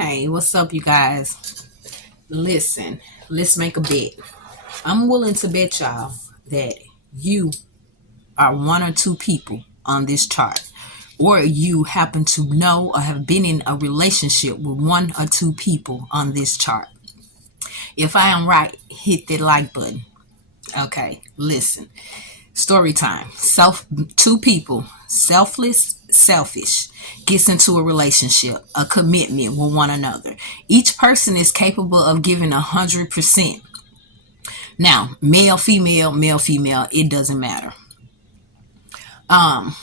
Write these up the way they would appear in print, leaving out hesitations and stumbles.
Hey, what's up, you guys? Listen, let's make a bet. I'm willing to bet y'all that you are one or two people on this chart, or you happen to know or have been in a relationship with one or two people on this chart. If I am right, hit that like button. Okay, listen. Story time. Two people, selfish, gets into a relationship, a commitment with one another. Each person is capable of giving 100%. Now, male, female, it doesn't matter. Um,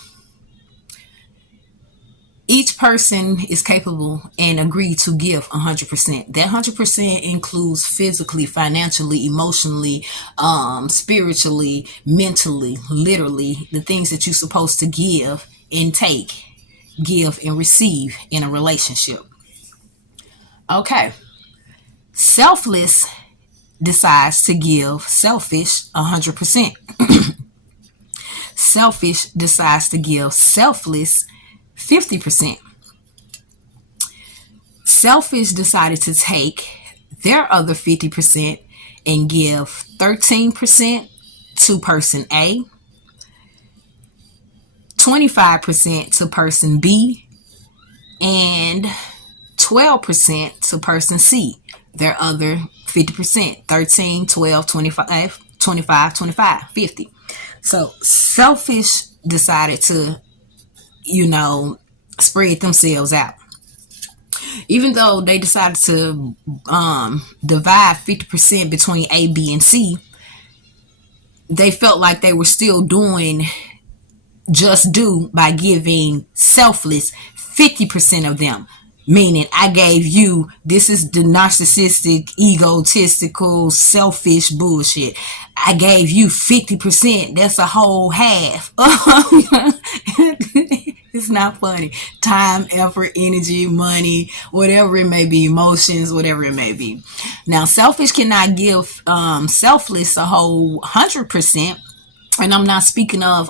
each person is capable and agreed to give 100%. That 100% includes physically, financially, emotionally, spiritually, mentally, literally, the things that you're supposed to give and take, give and receive in a relationship. Okay. Selfless decides to give selfish 100%. Selfish decides to give selfless 50%. Selfish decided to take their other 50% and give 13% to person A, 25% to person B, and 12% to person C. Their other 50%, 13, 12, 25, 25, 25, 50. So selfish decided to, spread themselves out. Even though they decided to divide 50% between A, B, and C, they felt like they were still doing just due by giving selfless 50% of them. Meaning, I gave you, this is the narcissistic, egotistical, selfish bullshit. I gave you 50%. That's a whole half. It's not funny. Time, effort, energy, money, whatever it may be, emotions, whatever it may be. Now, selfish cannot give selfless a whole 100%. And I'm not speaking of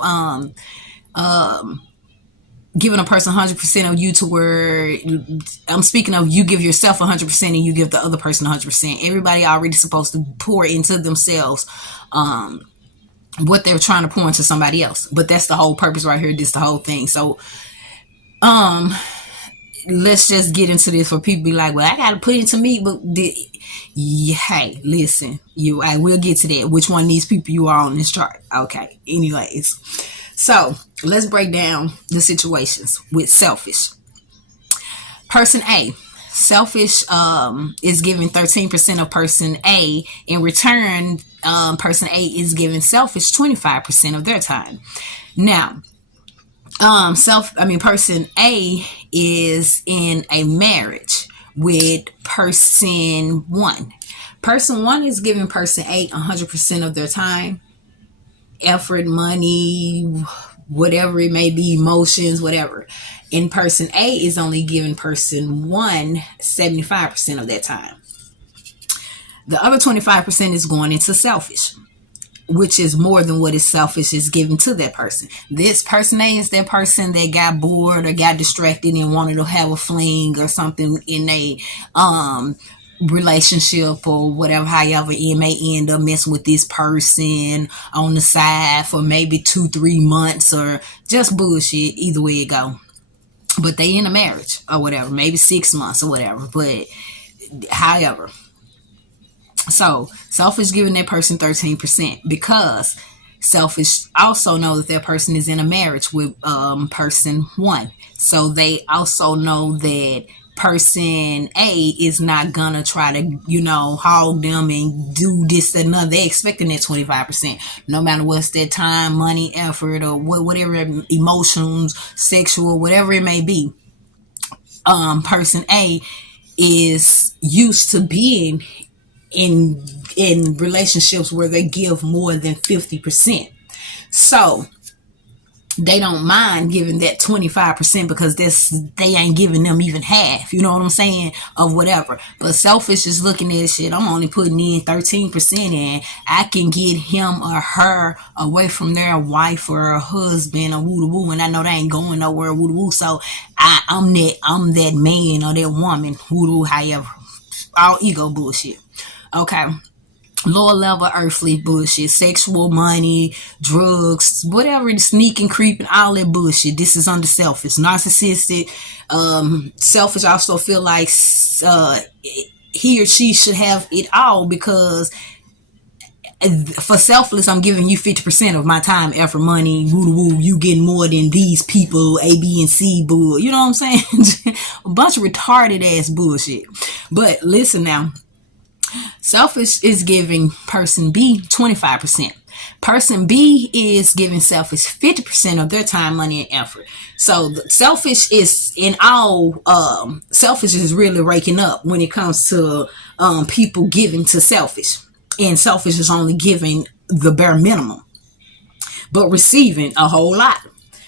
giving a person 100% of you to where I'm speaking of you give yourself 100% and you give the other person 100%. Everybody already supposed to pour into themselves what they're trying to pour into somebody else. But that's the whole purpose right here. This the whole thing. So let's just get into this for people be like, well, I gotta put into me, but hey, listen, I will get to that. Which one of these people you are on this chart? Okay. Anyways, so let's break down the situations with selfish. Person A, selfish is giving 13% of person A. In return, person A is giving selfish 25% of their time. Now, person A is in a marriage with person 1. Person 1 is giving person A 100% of their time, effort, money, whatever it may be, emotions, whatever. And person A is only giving person 1 75% of that time. The other 25% is going into selfish, which is more than what is selfish is given to that person. This person A is that person that got bored or got distracted and wanted to have a fling or something in a relationship or whatever, however it may end up messing with this person on the side for maybe 2-3 months or just bullshit. Either way it go, but they in a marriage or whatever, maybe 6 months or whatever, but however. So selfish giving that person 13% because selfish also know that person is in a marriage with person 1. So they also know that person A is not gonna try to, hog them and do this and another. They expecting that 25%, no matter what's their time, money, effort, or whatever emotions, sexual, whatever it may be. Person A is used to being in relationships where they give more than 50%. So they don't mind giving that 25% because they ain't giving them even half, you know what I'm saying, of whatever. But selfish is looking at shit, I'm only putting in 13% in. I can get him or her away from their wife or a husband or woo woo, and I know they ain't going nowhere woo woo. So I'm that man or that woman, woo woo, however. All ego bullshit. Okay. Lower level earthly bullshit, sexual, money, drugs, whatever, sneaking, creeping, all that bullshit. This is under selfish, narcissistic. Selfish also feel like he or she should have it all because for selfless, I'm giving you 50% of my time, effort, money, woo woo. You getting more than these people, A, B, and C bull. You know what I'm saying? A bunch of retarded ass bullshit. But listen now. Selfish is giving person B 25%. Person B is giving selfish 50% of their time, money, and effort. So selfish is in all, selfish is really raking up when it comes to people giving to selfish. And selfish is only giving the bare minimum, but receiving a whole lot.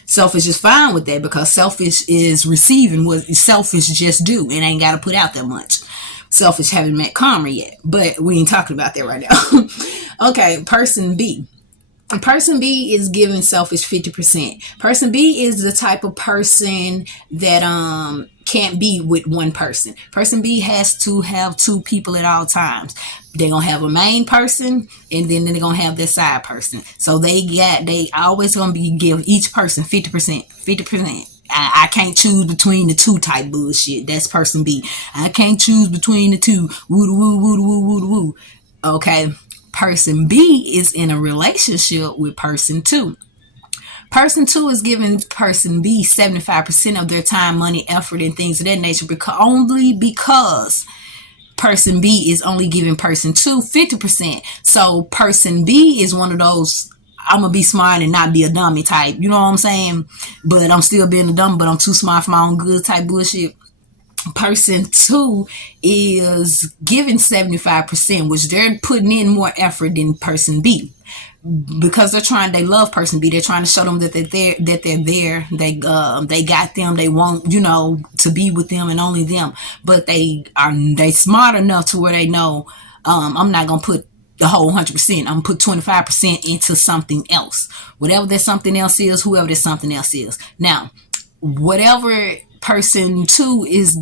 Selfish is fine with that because selfish is receiving what selfish just do and ain't got to put out that much. Selfish haven't met karma yet, but we ain't talking about that right now. Okay, person B. Person B is giving selfish 50%. Person B is the type of person that can't be with one person. Person B has to have two people at all times. They're gonna have a main person and then they're gonna have their side person. So they always gonna give each person 50%. 50%. I can't choose between the two type bullshit. That's person B. I can't choose between the two. Woo woo woo woo woo woo. Okay. Person B is in a relationship with person 2. Person 2 is giving person B 75% of their time, money, effort, and things of that nature only because person B is only giving person 2 50%. So person B is one of those I'm gonna be smart and not be a dummy type. You know what I'm saying? But I'm still being a dummy, but I'm too smart for my own good type bullshit. Person 2 is giving 75%, which they're putting in more effort than person B. Because they love person B. They're trying to show them that they're there. They got them. They want, to be with them and only them. But they smart enough to where they know, I'm not gonna put the whole 100%. I'm gonna put 25% into something else. Whatever that something else is, whoever that something else is. Now, whatever person 2 is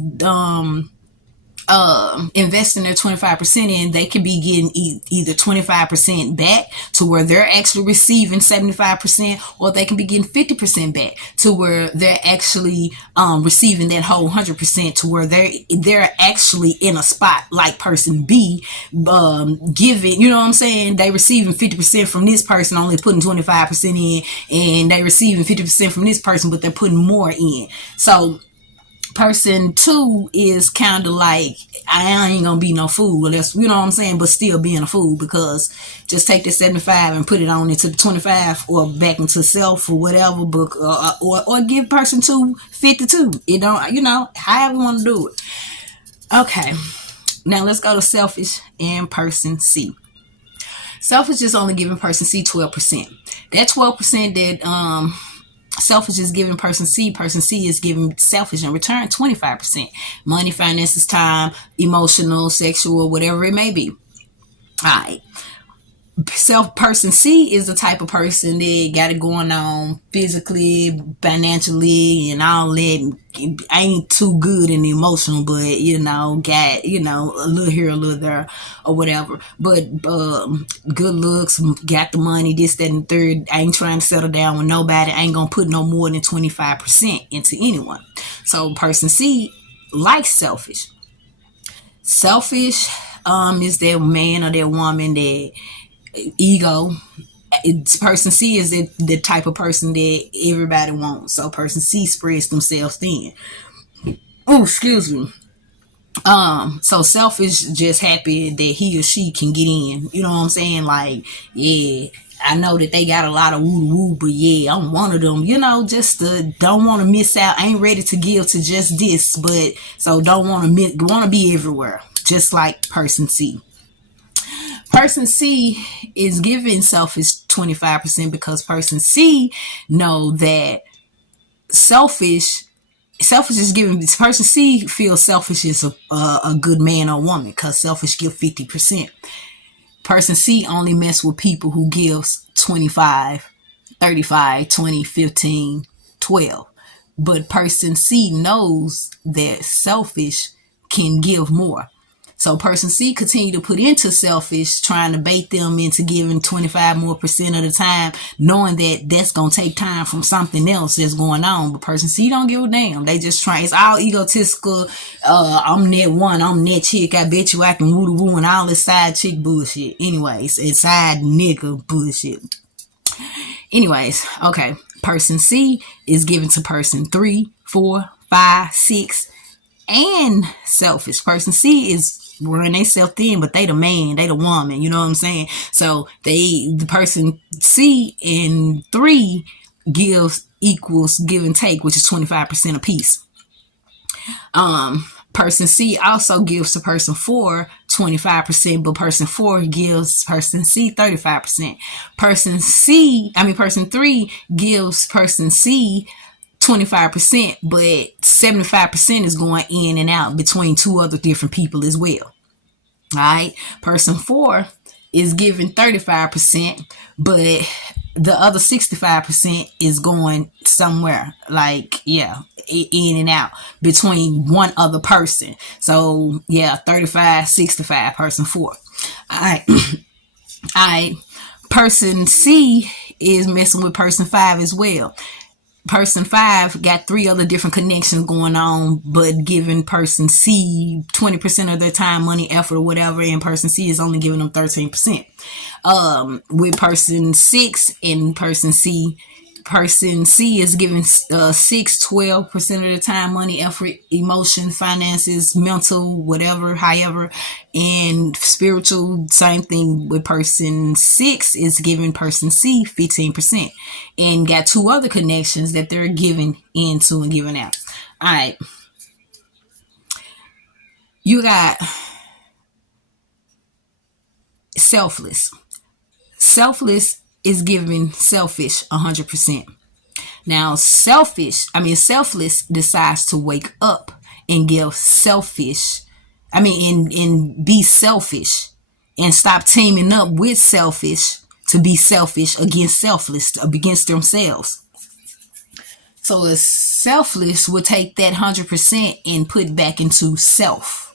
investing their 25% in, they could be getting either 25% back to where they're actually receiving 75%, or they can be getting 50% back to where they're actually receiving that whole 100% to where they're actually in a spot like person B giving, you know what I'm saying? They receiving 50% from this person, only putting 25% in, and they receiving 50% from this person, but they're putting more in. So person 2 is kind of like, I ain't gonna be no fool, unless, you know what I'm saying, but still being a fool, because just take the 75 and put it on into the 25 or back into self or whatever, or give person 2 52. It don't, however you want to do it. Okay, now let's go to selfish and person C. Selfish is only giving person C 12%. That 12% that selfish is giving person C is giving selfish in return 25%. Money, finances, time, emotional, sexual, whatever it may be. All right. Person C is the type of person that got it going on physically, financially, and all that. Ain't too good in the emotional, but got a little here, a little there, or whatever. But good looks, got the money, this, that, and the third. Ain't trying to settle down with nobody. Ain't gonna put no more than 25% into anyone. So person C likes selfish. Selfish is that man or that woman that ego. Person C is the type of person that everybody wants. So person C spreads themselves thin. Oh, excuse me. So selfish just happy that he or she can get in. You know what I'm saying? Like, yeah, I know that they got a lot of woo woo, but yeah, I'm one of them. Just don't want to miss out. I ain't ready to give to just this, but so don't want to be everywhere. Just like person C. Person C is giving selfish 25% because person C know that selfish is giving. This person C feels selfish is a good man or woman because selfish give 50%. Person C only mess with people who gives 25, 35, 20, 15, 12. But person C knows that selfish can give more. So person C continue to put into selfish, trying to bait them into giving 25 more percent of the time, knowing that that's going to take time from something else that's going on. But person C don't give a damn. They just try. It's all egotistical. I'm that one. I'm that chick. I bet you I can woo the woo and all this side chick bullshit. Anyways, it's side nigga bullshit. Anyways, okay. Person C is given to person 3, 4, 5, 6, and selfish. Person C is running themselves thin, but they the man, they the woman, you know what I'm saying? So the person C in 3 gives equals give and take, which is 25% apiece. Person C also gives to person 4 25%, but person 4 gives person C 35%. Person 3 gives person C 25%, but 75% is going in and out between 2 other different people as well. All right. Person 4 is giving 35%, but the other 65% is going somewhere, like, yeah, in and out between one other person. So yeah, 35, 65, person 4. All right. All right. Person C is messing with person 5 as well. Person 5 got 3 other different connections going on, but giving person C 20% of their time, money, effort, or whatever, and person C is only giving them 13%. With person 6 and person C is giving 12% of the time, money, effort, emotion, finances, mental, whatever, however, and spiritual. Same thing with person 6 is giving person C 15%, and got 2 other connections that they're giving into and giving out. All right, you got selfless. Selfless is giving selfish 100%. Now, selfless decides to wake up and give and be selfish and stop teaming up with selfish to be selfish against selfless, against themselves. So a selfless will take that 100% and put it back into self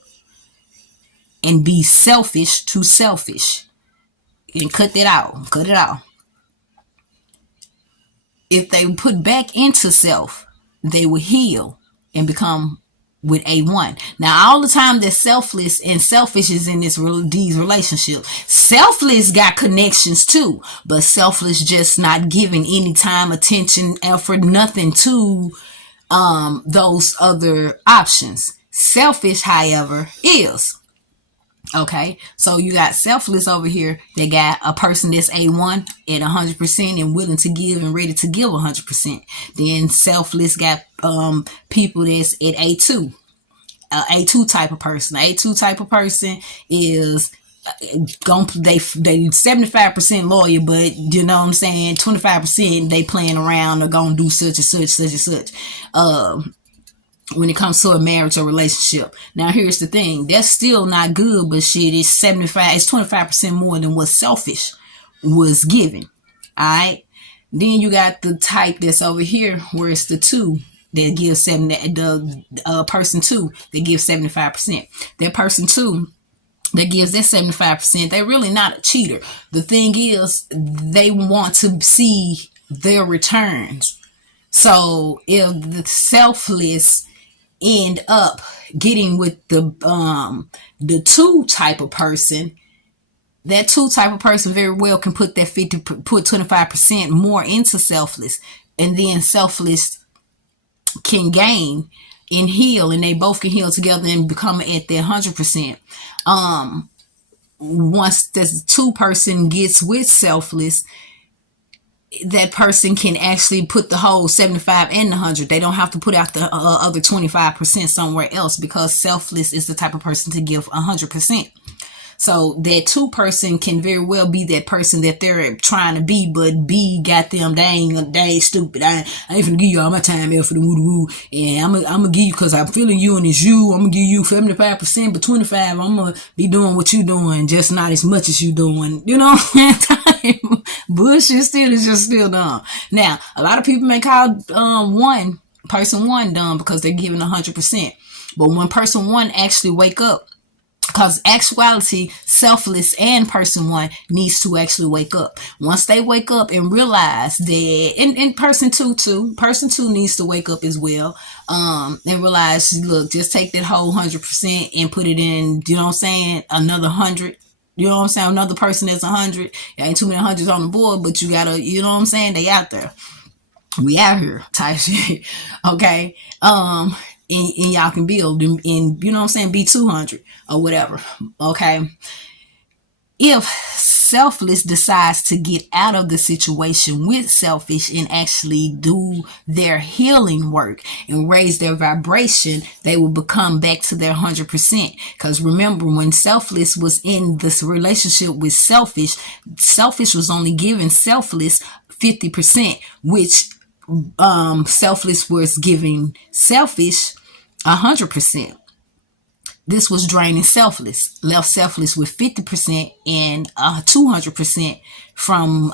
and be selfish to selfish and cut it out. If they put back into self, they will heal and become with A1. Now, all the time that selfless and selfish is in these relationships, selfless got connections too, but selfless just not giving any time, attention, effort, nothing to those other options. Selfish, however, is. Okay, so you got selfless over here. They got a person that's A1 at 100% and willing to give and ready to give 100%. Then selfless got people that's at A2, A2 type of person. A2 type of person is they 75% loyal, but you know what I'm saying, 25% they playing around or gonna do such and such. When it comes to a marriage or relationship. Now, here's the thing. That's still not good, but shit, it's 25% more than what selfish was given. All right. Then you got the type that's over here where it's the 2 that gives the person 2 that gives 75%. That person 2 that gives that 75%, they're really not a cheater. The thing is, they want to see their returns. So if the selfless end up getting with the 2 type of person, that 2 type of person very well can put that 25% more into selfless, and then selfless can gain and heal, and they both can heal together and become at their 100%. Once the 2 person gets with selfless, that person can actually put the whole 75 and the 100. They don't have to put out the other 25% somewhere else, because selfless is the type of person to give 100%. So that 2 person can very well be that person that they're trying to be, but B got them, they ain't stupid. I ain't finna give you all my time here for the woo-woo. And I'm gonna give you, cause I'm feeling you and it's you. I'm gonna give you 75%, but 25, I'm gonna be doing what you doing, just not as much as you doing. You know what I'm saying? Bullshit still is just still dumb. Now, a lot of people may call person one dumb because they're giving 100%. But when person one actually wake up, because actuality, selfless and person one needs to actually wake up. Once they wake up and realize that, and person two needs to wake up as well, and realize, look, just take that whole 100% and put it in, you know what I'm saying, another 100. You know what I'm saying? Another person that's 100. There ain't too many hundreds on the board, but you gotta, you know what I'm saying? They out there. We out here type shit. Okay. And y'all can build and you know what I'm saying, be 200 or whatever. Okay. If selfless decides to get out of the situation with selfish and actually do their healing work and raise their vibration, they will become back to their 100%. Because remember, when selfless was in this relationship with selfish was only giving selfless 50%, which selfless was giving selfish 100%. This was draining selfless, left selfless with 50% and 200% from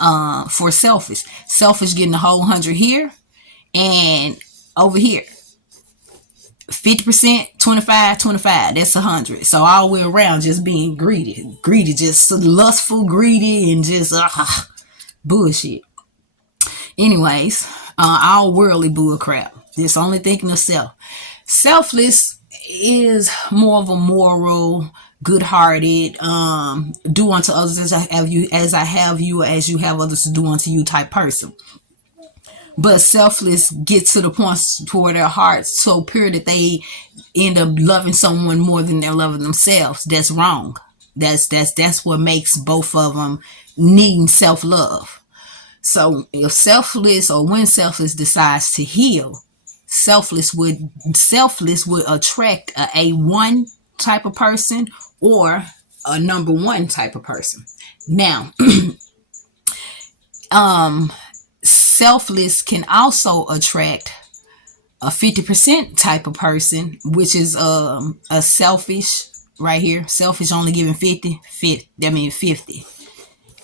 for selfish. Selfish getting the whole 100 here and over here. 50%, 25, 25. That's 100. So all the way around, just being greedy, just lustful, greedy, and just bullshit. Anyways, all worldly bull crap. Just only thinking of self. Selfless is more of a moral, good-hearted, do unto others as I have you, as you have others to do unto you type person. But selfless get to the point where their heart's so pure that they end up loving someone more than they're loving themselves. That's wrong. That's what makes both of them needing self-love. So if selfless, or when selfless decides to heal, selfless would attract a A1 type of person or a number 1 type of person. Now, selfless can also attract a 50% type of person, which is a selfish right here. Selfish only giving 50. That means 50.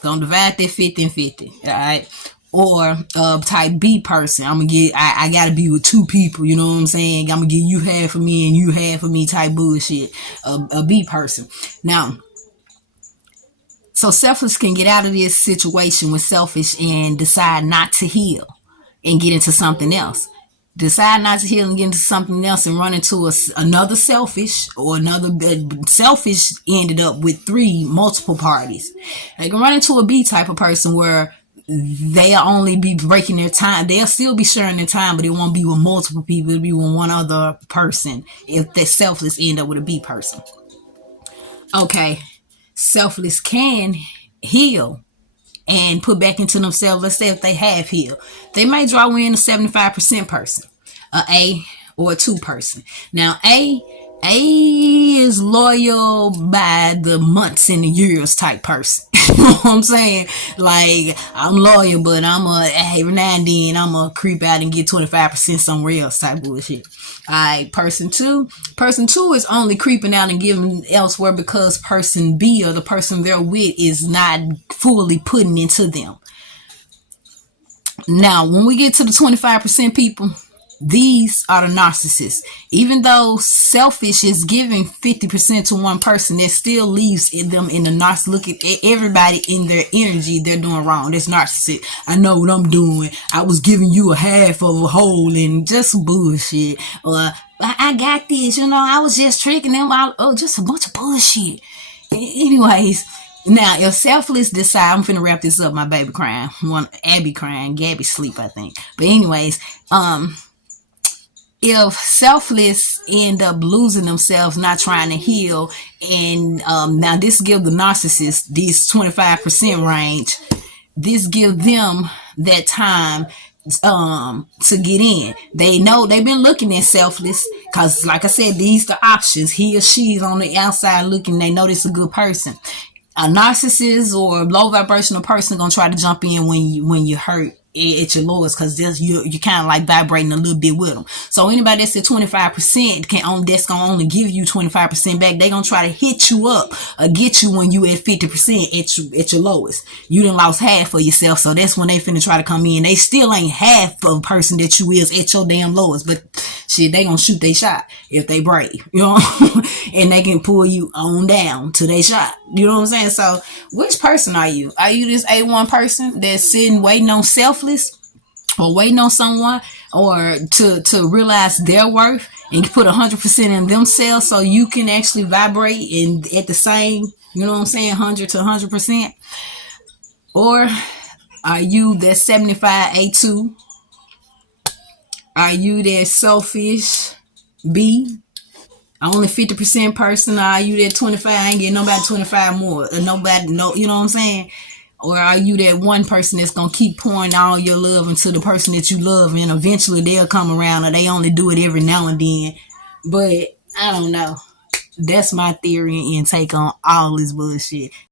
Gonna divide that 50 and 50. All right. Or type B person. I gotta be with 2 people, you know what I'm saying? I'm gonna give you half of me and you half of me type bullshit. A B person. Now, so selfless can get out of this situation with selfish and decide not to heal and get into something else. Decide not to heal and get into something else and run into another selfish, or another selfish ended up with multiple parties. They can run into a B type of person where they'll only be breaking their time. They'll still be sharing their time, but it won't be with multiple people. It'll be with one other person if the selfless end up with a B person. Okay. Selfless can heal and put back into themselves. Let's say if they have healed, they might draw in a 75% person, A or a 2 person. Now A is loyal by the months and the years type person. You know what I'm saying? Like, I'm loyal, but every now and then I'm a creep out and get 25% somewhere else type bullshit. Alright, person two is only creeping out and giving elsewhere because person B, or the person they're with, is not fully putting into them. Now, when we get to the 25% people, these are the narcissists. Even though selfish is giving 50% to one person, that still leaves them in the narcissist. Look at everybody in their energy. They're doing wrong. That's narcissist. I know what I'm doing. I was giving you a half of a whole and just bullshit. Or I got this. You know, I was just tricking them out. Oh, just a bunch of bullshit. Anyways. Now, if selfless decide, I'm finna wrap this up. My baby crying. Abby crying. Gabby sleep, I think. But anyways, if selfless end up losing themselves, not trying to heal, and now this give the narcissist, this 25% range, this give them that time to get in. They know they've been looking at selfless because, like I said, these the options. He or she's on the outside looking. They know this a good person. A narcissist or low vibrational person gonna try to jump in when you hurt at your lowest, because you kind of like vibrating a little bit with them. So anybody that's at 25% that's gonna only give you 25% back. They gonna try to hit you up or get you when you at 50% at your lowest. You done lost half of yourself, so that's when they finna try to come in. They still ain't half of a person that you is at your damn lowest, but shit, they gonna shoot their shot if they brave, you know, and they can pull you on down to their shot. You know what I'm saying? So, which person are you? Are you this A1 person that's sitting waiting on selfless, or waiting on someone, or to realize their worth and put 100% in themselves so you can actually vibrate and at the same, you know what I'm saying, 100 to 100%? Or are you that 75 A2? Are you that selfish B? Only 50% person? Or are you that 25? I ain't getting nobody 25 more. Or nobody, no, you know what I'm saying? Or are you that one person that's gonna keep pouring all your love into the person that you love, and eventually they'll come around, or they only do it every now and then? But I don't know. That's my theory and take on all this bullshit.